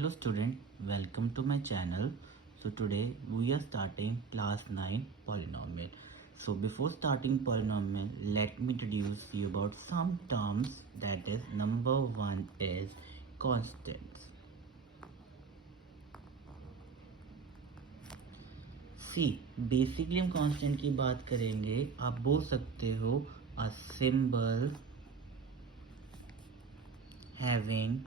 Hello student, welcome to my channel. So today we are starting class 9 polynomial. So before starting polynomial, let me introduce you about some terms. That is, number one is constants. See, basically हम constant की बात करेंगे. आप बोल सकते हो a symbol having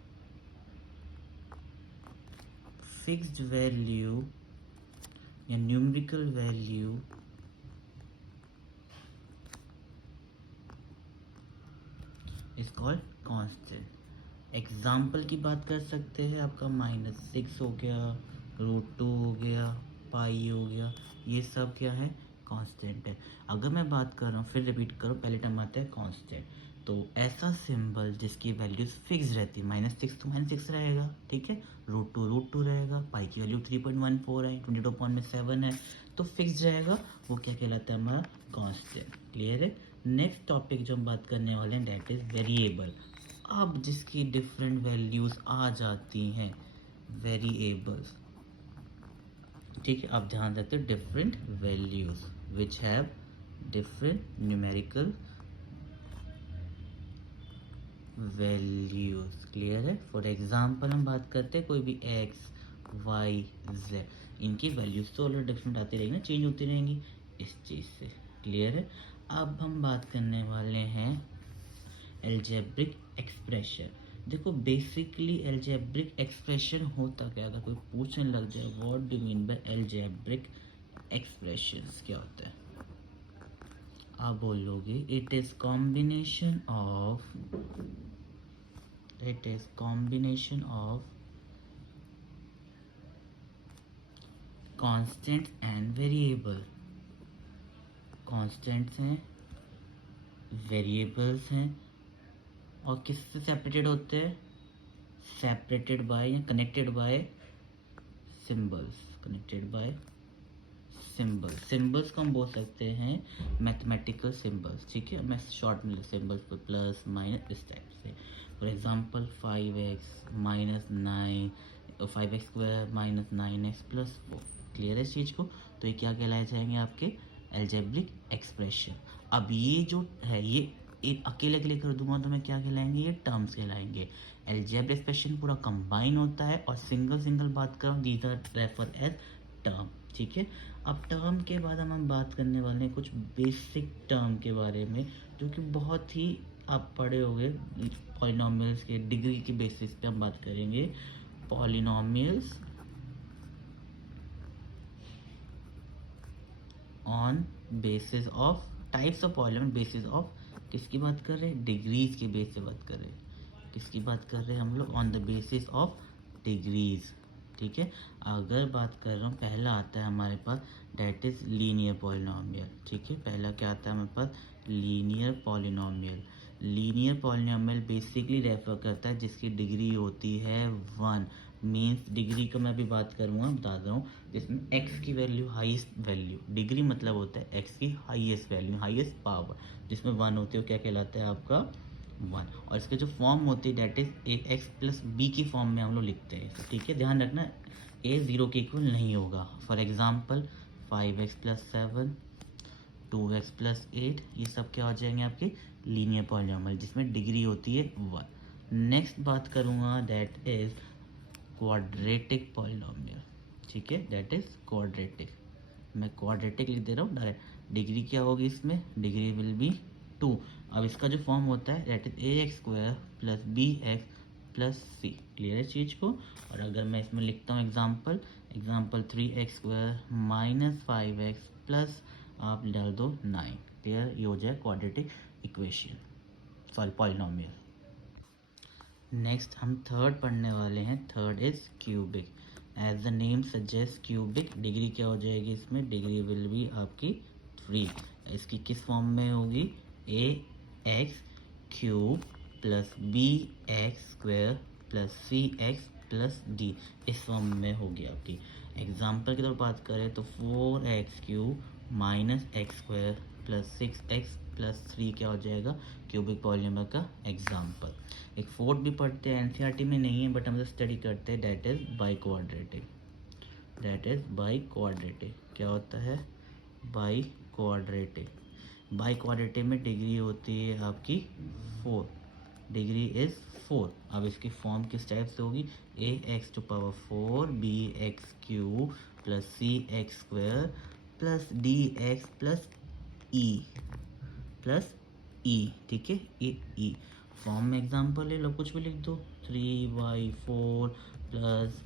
fixed value या numerical value is called constant. Example की बात कर सकते हैं. आपका -6 हो गया, √2 हो गया, पाई हो गया, ये सब क्या है? कांस्टेंट है. अगर मैं बात कर रहा हूँ, फिर रिपीट करो, पहले टर्म आता है कांस्टेंट. तो ऐसा सिंबल जिसकी वैल्यूज फिक्स रहती है, -6 तो -6 रहेगा, ठीक है. √2 रहेगा, पाई की वैल्यू 3.14 है, 22/7 है, तो फिक्स रहेगा. वो क्या कहलाता है? हमारा कांस्टेंट. क्लियर है. नेक्स्ट टॉपिक जो हम बात करने वाले हैं, डेट इज वेरिएबल. अब जिसकी डिफरेंट वैल्यूज आ जाती हैं, वेरिएबल्स, ठीक है. आप ध्यान रखते हो, different values which have different numerical values. Clear है. फॉर एग्जाम्पल हम बात करते हैं कोई भी x, y, z, इनकी वैल्यूज तो ऑलरेडी डिफरेंट आती रहेगी ना, चेंज होती रहेंगी इस चीज़ से. क्लियर है. अब हम बात करने वाले हैं एल्जेब्रिक एक्सप्रेशन. देखो, बेसिकली एल्जेब्रिक एक्सप्रेशन होता क्या? अगर कोई पूछने लग जाए what do mean by algebraic expressions, क्या होता है? आप बोलोगे it is combination of constant and variable. Constants हैं, वेरिएबल्स हैं, और किससे सेपरेटेड होते हैं? सेपरेटेड बाय या connected by symbols. Connected by symbols. Symbols को हम बोल सकते हैं मैथमेटिकल सिंबल्स, ठीक है. मैं शॉर्ट में सिंबल्स पर प्लस माइनस इस टाइप से. For example 5x - 9, 5x² - 9x + 4. Clear है इस चीज़ को. तो ये क्या कहलाए जाएंगे? आपके एल्जेब्रिक एक्सप्रेशन. अब ये जो है, ये एक अकेले अकेले कर दूंगा तो मैं क्या कहलाएंगे? ये टर्म्स कहलाएंगे. एल्जेब्रिक एक्सप्रेशन पूरा कंबाइन होता है, और सिंगल सिंगल बात करूँ, these are refer as term. ठीक है. अब टर्म के बाद हम बात करने वाले हैं कुछ बेसिक टर्म के बारे में, जो कि बहुत ही आप पढ़े होंगे. पॉलिनोमियल्स के डिग्री की बेसिस पे हम बात करेंगे. Polynomials on basis of types of polynomial, basis of किसकी बात कर रहे हैं? डिग्रीज की बेस से बात कर रहे हैं. किसकी बात कर रहे हैं हम लोग? On the basis of degrees. ठीक है. अगर बात कर रहा हूँ, पहला आता है हमारे पास, डेट इज लीनियर पॉलिनोमियल. ठीक है. पहला क्या आता है हमारे पास? Linear polynomial. Linear polynomial basically refer करता है जिसकी डिग्री होती है 1. मीन्स डिग्री का मैं अभी बात करूँगा, बता रहा हूँ, जिसमें x की वैल्यू हाईएस्ट वैल्यू, डिग्री मतलब होता है x की हाईएस्ट वैल्यू, हाईएस्ट पावर, जिसमें 1 होती है, वो क्या कहलाता है? आपका 1. और इसके जो फॉर्म होती है, डेट इज ax + b की फॉर्म में हम लोग लिखते हैं. ठीक है. ध्यान रखना, a 0 के इक्वल नहीं होगा. फॉर एग्जाम्पल 5x + 7, 2x + 8, ये सब क्या हो जाएंगे? आपके लीनियर पॉलिनोमियल, जिसमें डिग्री होती है 1. नेक्स्ट बात करूँगा, दैट इज क्वाड्रेटिक पॉलिनोमियल. ठीक है. That is quadratic. मैं क्वाड्रेटिक लिख दे रहा हूँ डायरेक्ट. डिग्री क्या होगी इसमें? Degree will be 2. अब इसका जो फॉर्म होता है, that is ax² + bx + c. Clear है चीज़ को. और अगर मैं इसमें लिखता हूँ एग्जाम्पल 3x² - 5x प्लस आप डाल दो 9. क्लियर. ये हो जाए quadratic equation, sorry polynomial. Next हम थर्ड पढ़ने वाले हैं. Third is cubic. As the name suggest cubic. Degree क्या हो जाएगी इसमें? डिग्री विल बी आपकी 3. इसकी किस फॉर्म में होगी? ax³ + bx² + cx + d, इस फॉर्म में होगी आपकी. एग्जाम्पल की तरफ बात करें तो 4x³ - x² + 6x प्लस 3 क्या हो जाएगा, क्यूबिक पॉलीनॉमियल का एग्जाम्पल। एक फोर्थ भी पढ़ते हैं, एनसीईआरटी में नहीं है बट हम स्टडी करते हैं, that is by quadratic. That is by quadratic क्या होता है, बाई क्वाड्रेटिक। बाई क्वाड्रेटिक में डिग्री होती है आपकी 4, डिग्री इज 4। अब इसकी फॉर्म किस टाइप से होगी, a x to power 4 b x cube plus c x square plus d x plus e, ठीक है, ये ई। फॉर्म में एग्जाम्पल ले लो, कुछ भी लिख दो, 3/4 plus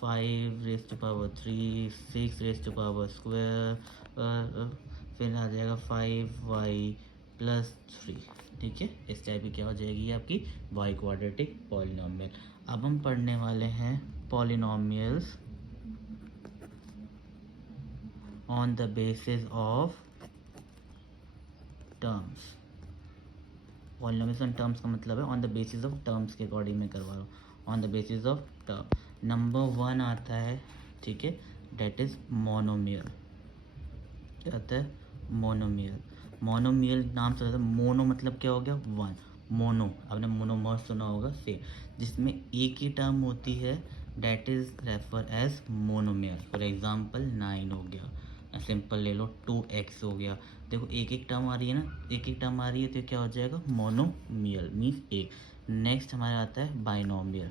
5 raise to power 3 6 raise to power square, फिर आ जाएगा 5y प्लस 3, ठीक है। इस टाइप की क्या हो जाएगी ये आपकी बाई क्वाड्रेटिक पॉलिनॉमियल। अब हम पढ़ने वाले हैं polynomials on the basis of terms. Polynomials on terms का मतलब है on the basis of terms के अकॉर्डिंग मैं करवा रहा हूँ, on the basis of term. Number 1 आता है, ठीक है, डेट इज मोनोमियल। क्या आता है, मोनोमियल। मोनोमियल नाम से आता है, मोनो मतलब क्या हो गया, 1, मोनो, आपने मोनोमर सुना होगा सेम, जिसमें एक ही टर्म होती है, that is refer as monomial. For example 9 हो गया, सिंपल ले लो 2x हो गया। देखो एक एक टर्म आ रही है ना, एक एक टर्म आ रही है तो क्या हो जाएगा, मोनोमियल मीन्स एक। नेक्स्ट हमारा आता है बाइनोमियल।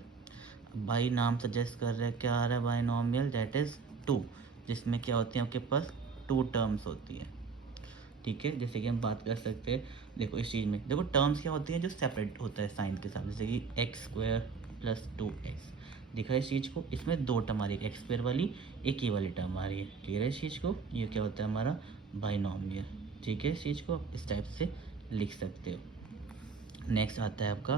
बाई नाम सजेस्ट कर रहे हैं, क्या आ रहा है बाइनोमियल, दैट इज 2, जिसमें क्या होती है आपके पास 2 टर्म्स होती है, ठीक है। जैसे कि हम बात कर सकते हैं, देखो इस चीज़ में देखो टर्म्स क्या होती हैं जो सेपरेट होता है साइन के साथ, जैसे कि एक्स स्क्वायर प्लस 2x दिखा है इस चीज़ को, इसमें 2 टर्म आ रही है, एक्स स्क्वायर वाली एक ही वाली टर्म आ रही है, क्लियर है इस चीज़ को, ये क्या होता है हमारा बाइनोमियल, ठीक है। इस चीज़ को आप इस टाइप से लिख सकते हो। नेक्स्ट आता है आपका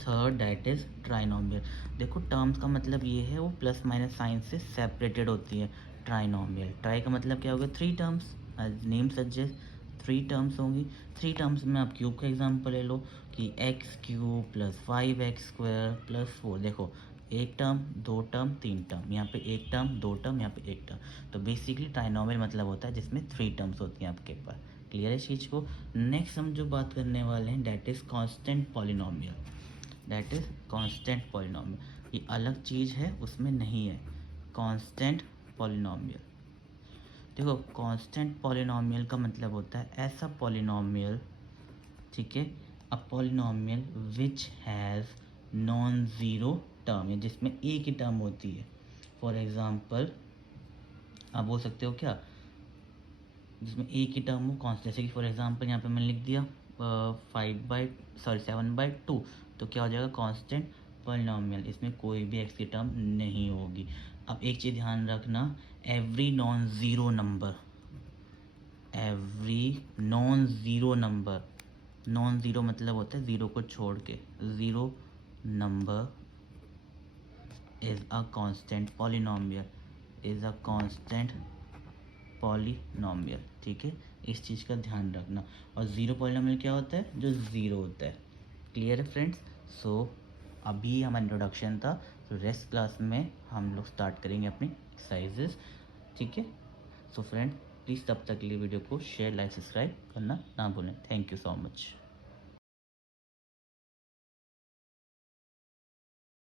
थर्ड, डेट इज ट्राइनोमियल। देखो टर्म्स का मतलब ये है वो प्लस माइनस साइन से सेपरेटेड होती है। ट्राइनोमियल, ट्राई का मतलब क्या होगा, 3 टर्म्स, नेम सजेस्ट 3 टर्म्स होंगी। 3 टर्म्स में आप क्यूब का एग्जांपल ले लो कि x cube plus 5x square plus 4, देखो एक टर्म, 2 टर्म, 3 टर्म, यहाँ पे एक टर्म, 2 टर्म, यहाँ पे एक टर्म, तो बेसिकली ट्राइनोमियल मतलब होता है जिसमें 3 टर्म्स होती हैं आपके पास, क्लियर है इस चीज़ को। नेक्स्ट हम जो बात करने वाले हैं that is constant polynomial. That is constant polynomial, ये अलग चीज़ है उसमें नहीं है, कांस्टेंट पॉलिनोमियल। देखो कांस्टेंट पॉलिनोमियल का मतलब होता है ऐसा पॉलिनोमियल, ठीक है, a polynomial which has non zero term, या जिसमें एक ही टर्म होती है। फॉर एग्जांपल आप बोल सकते हो क्या, जिसमें एक ही टर्म हो कौन, जैसे कि फॉर एग्जांपल यहाँ पे मैंने लिख दिया 7/2, तो क्या हो जाएगा कांस्टेंट पॉलिनोमियल, इसमें कोई भी एक्स की टर्म नहीं होगी। अब एक चीज़ ध्यान रखना, every non zero number, every non zero number, non zero मतलब होता है ज़ीरो को छोड़ के, zero number is a constant polynomial, is a constant polynomial, ठीक है, इस चीज़ का ध्यान रखना। और ज़ीरो पॉलिनोमियल क्या होता है, जो ज़ीरो होता है, क्लियर है फ्रेंड्स। सो अभी हमारा इंट्रोडक्शन था, तो रेस्ट क्लास में हम लोग स्टार्ट करेंगे अपनी एक्सरसाइजेस, ठीक है। सो फ्रेंड प्लीज़ तब तक के लिए वीडियो को शेयर लाइक सब्सक्राइब करना ना भूलें। Thank you so much.